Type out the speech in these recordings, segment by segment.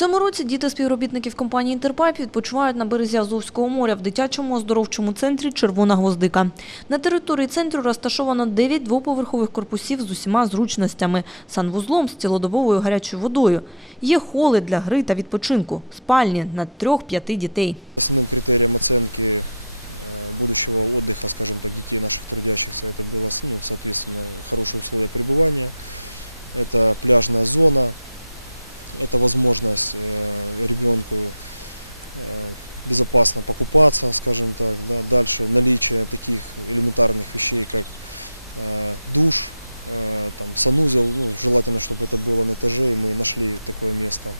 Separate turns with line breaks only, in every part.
цьому році діти співробітників компанії «Інтерпайп» відпочивають на березі Азовського моря в дитячому оздоровчому центрі «Червона гвоздика». На території центру розташовано 9 двоповерхових корпусів з усіма зручностями, санвузлом з цілодобовою гарячою водою. Є холи для гри та відпочинку, спальні на трьох-п'яти дітей.
Основным критерием оценки э, будущего отдыха, скажем так, детей наших трудящихся, это было, ну, соответственно, хорошие условия пребывания. Это пляжная зона, это возможность э, ребенку э, безопасно покупаться, скажем так. Да. Дальше наличие таких элементарных вещей, как э, душ, э, там, санузел, ну, желательно, чтобы это было на этаже, и мы нашли такое место.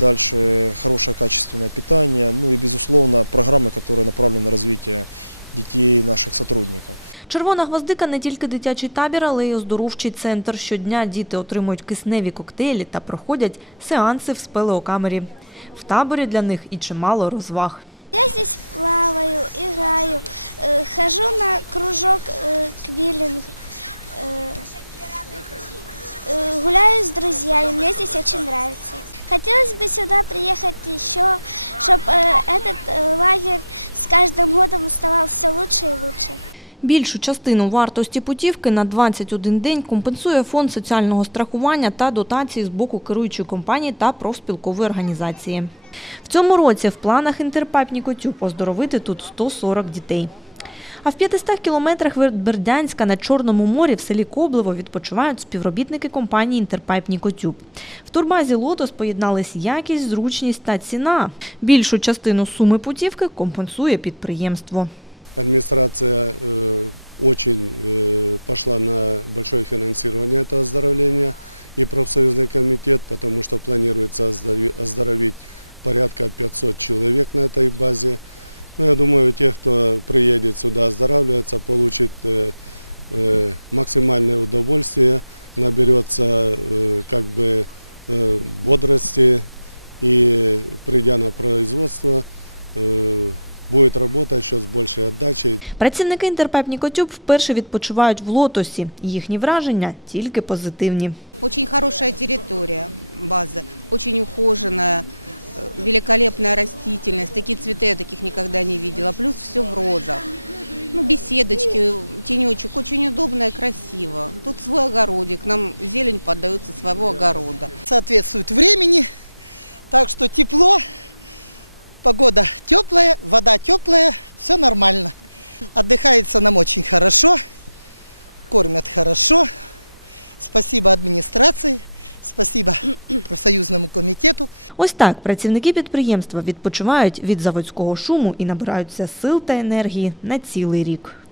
Дальше хорошее качественное питание, ну и, безусловно, программы, которые направлены на развитие детей наших сотрудников.
Червона гвоздика не тільки дитячий табір, але й оздоровчий центр. Щодня діти отримують кисневі коктейлі та проходять сеанси в спелеокамері. В таборі для них і чимало розваг.
Я здесь плаваю, играю, э, хожу на кружок э, квиллинг, э, э, гуляю с друзьями, мне здесь очень нравится. Хотелось бы сюда приехать еще, чтобы этот э, лагерь с каждым годом оставался все лучше и лучше.
Більшу частину вартості путівки на 21 день компенсує фонд соціального страхування та дотації з боку керуючої компанії та профспілкової організації. В цьому році в планах Інтерпайп Нікотюб оздоровити тут 140 дітей. А в 500 кілометрах від Бердянська на Чорному морі в селі Коблево відпочивають співробітники компанії Інтерпайп Нікотюб. В турбазі «Лотос» поєднались якість, зручність та ціна. Більшу частину суми путівки компенсує підприємство.
Администрация э, очень э, пошла на большое финансирование этого оздоровления и профсоюзный комитет, потому что планируется оздави- оздоровить порядка 500 человек на этой базе. Ну, я думаю, те, кто приедет сюда оздоравливаться, получит э, э, максимальное удовольствие, наберется э, как бы э, бодрости и придя на производство, э, будет работать еще с большей отдачей.
Працівники Інтерпайп Нікотюб вперше відпочивають в «Лотосі». Їхні враження тільки позитивні.
Очень хорошая территория базы, очень ухоженная, э, Великолепная растительность. Такие цветы я таких никогда не видела. Плюс все в розах. Ну, беседочки, тенечек, очень удобно и красиво. Тут свой огородик, нам зелень подается со своего огорода.
соответствует времени. Так что тепло, погода теплая, вода теплая, все нормально. Отдыхается нам очень хорошо, кормят хорошо. Спасибо администрации, спасибо профсоюзному комітету.
Ось так працівники підприємства відпочивають від заводського шуму і набираються сил та енергії на цілий рік.